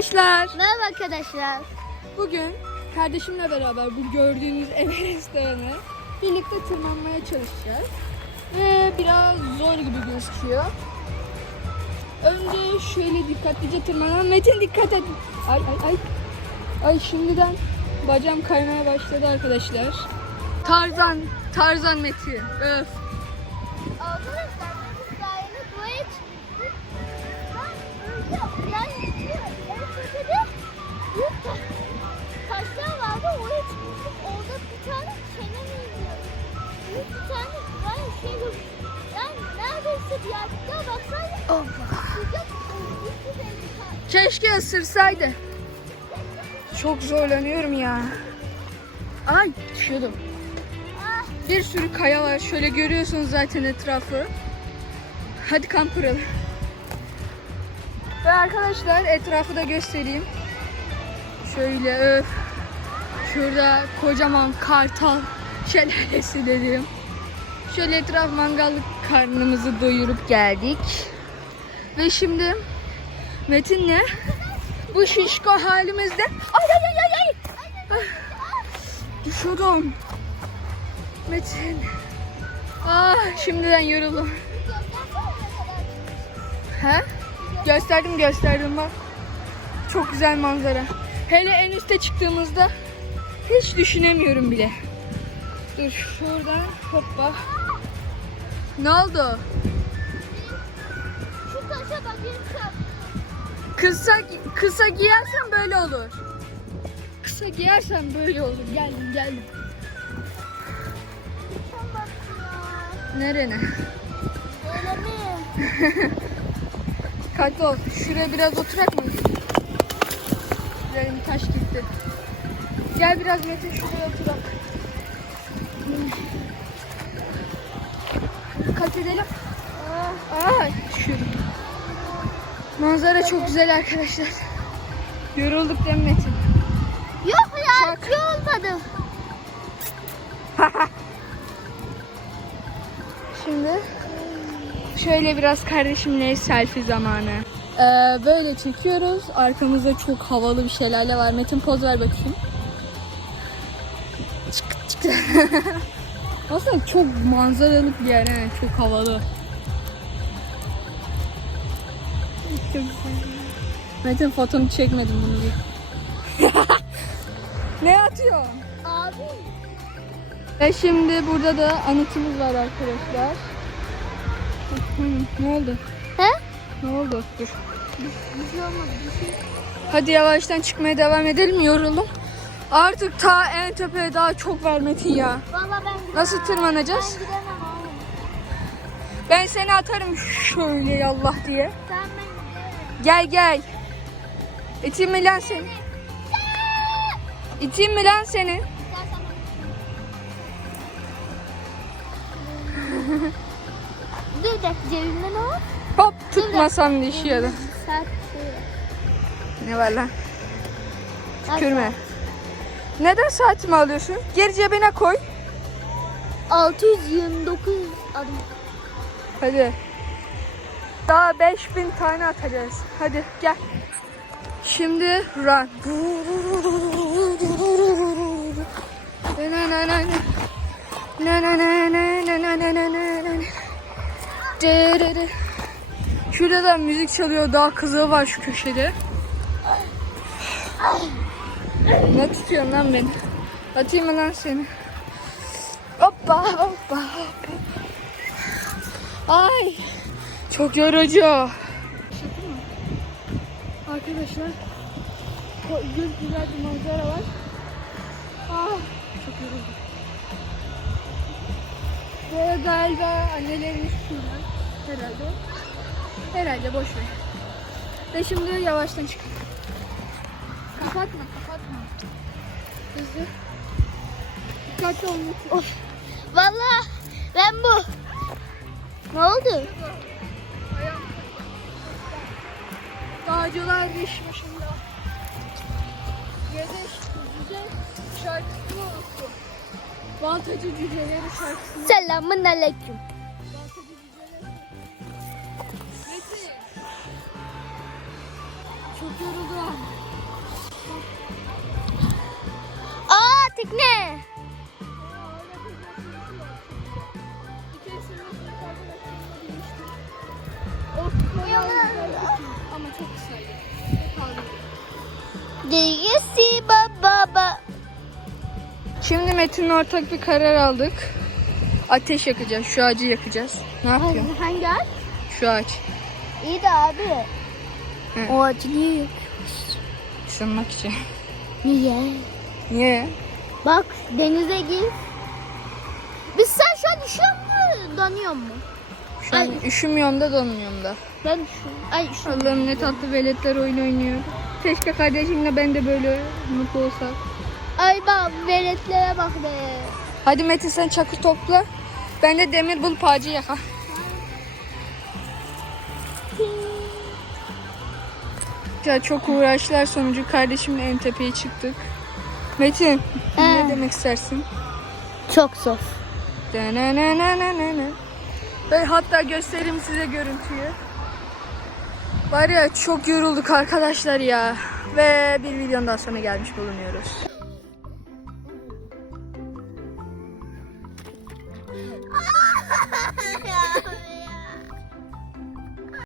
arkadaşlar. Merhaba arkadaşlar. Bugün kardeşimle beraber bu gördüğünüz Everest Dağı'nı birlikte tırmanmaya çalışacağız. Ve biraz zor gibi gözüküyor. Önce şöyle dikkatlice tırmanalım. Metin dikkat et. Ay ay ay. Ay şimdiden bacağım kaymaya başladı arkadaşlar. Tarzan, Tarzan Metin. Öf. Baksana. Sıcak. Keşke ısırsaydı. Çok zorlanıyorum ya. Ay düşüyordum. Bir sürü kaya var. Şöyle görüyorsunuz zaten etrafı. Hadi kamp kuralım. Ve arkadaşlar etrafı da göstereyim. Şöyle öf. Şurada kocaman kartal şelalesi dedim. Şöyle etraf mangallık karnımızı doyurup geldik. Ve şimdi Metin'le bu şişko halimizde ay ay ay ay ay düşüyordum. Metin. Ah şimdiden yoruldum. He? Gösterdim gösterdim bak. Çok güzel manzara. Hele en üste çıktığımızda hiç düşünemiyorum bile. Dur şuradan hoppa. Ne oldu? Şu taşa bak. Kısa kısa giyersen böyle olur. Kısa giyersen böyle olur. Geldim geldim. Nerene? Ol. Şuraya biraz oturak mı? Üzerim taş gitti. Gel biraz Mete şuraya oturak. Dikkat edelim. Aa, düşüyordum. Manzara çok güzel arkadaşlar. Yorulduk değil mi Metin? Yok ya hiç olmadı. Şimdi şöyle biraz kardeşimle selfie zamanı. Ee, böyle çekiyoruz. Arkamızda çok havalı bir şelale var. Metin poz ver bakayım. Çık çık. Aslında çok manzaralı bir yer. He. Çok havalı. Çok güzel. Metin fotonu çekmedim bunu bir. ne atıyor? Abi. Ve şimdi burada da anıtımız var arkadaşlar. Hı, ne oldu? He? Ne oldu? Dur. Bir şey olmadı. Bir şey. Hadi yavaştan çıkmaya devam edelim. Yoruldum. Artık ta en tepeye daha çok var Metin ya. Valla ben gidemem. Nasıl tırmanacağız? Ben gidemem oğlum. Ben seni atarım şöyle yallah diye. Ben. Gel gel. İteyim mi lan seni? İteyim mi lan seni? Dur bir dakika cebimde ne var? Hop tutmasam düşüyordu. Ne var lan? Tükürme. Neden saatimi alıyorsun? Geri cebine koy. 629 adım. Hadi. Daha 5000 tane atacağız. Hadi gel. Şimdi run. Şurada da müzik çalıyor. Daha kızı var şu köşede. Ne tutuyorsun lan beni? Atayım mı lan seni? Hoppa hoppa hoppa. Ay çok yorucu. Arkadaşlar ko- gül güzel bir manzara var. Ah çok yoruldum. Ve galiba annelerimiz şurada herhalde. Herhalde boş ver. Ve şimdi yavaştan çıkalım. Kapatma kapatma. Hızlı. Dikkatli olmak. Of. Valla ben bu. Ne oldu? Dağcılar iş başında. Yedeş cüce şarkısını unuttum. Baltacı cüceleri şarkısını Selamun aleyküm. Tekne. Ama çok kısaydı. Do you see baba? Şimdi Metin'le ortak bir karar aldık. Ateş yakacağız. Şu ağacı yakacağız. Ne yapıyorsun? Hangi ağaç? Şu ağaç. İyi de abi. Hı. O ağacı niye Isınmak için. Niye? Niye? Bak denize gir. Biz sen şu an üşüyor mu? Donuyor mu? Şu an Ay. üşümüyorum da donmuyorum da. Ben üşüyorum. Ay üşüyorum. Allah'ım ne tatlı veletler oyun oynuyor. Keşke kardeşimle ben de böyle mutlu olsak. Ay bak veletlere bak be. Hadi Metin sen çakı topla. Ben de demir bul ağacı yaka. Ya çok uğraşlar sonucu kardeşimle en tepeye çıktık. Metin ne demek istersin? Çok zor. Denenenenenene. Ben hatta göstereyim size görüntüyü. Var ya çok yorulduk arkadaşlar ya. Ve bir videonun daha sonra gelmiş bulunuyoruz.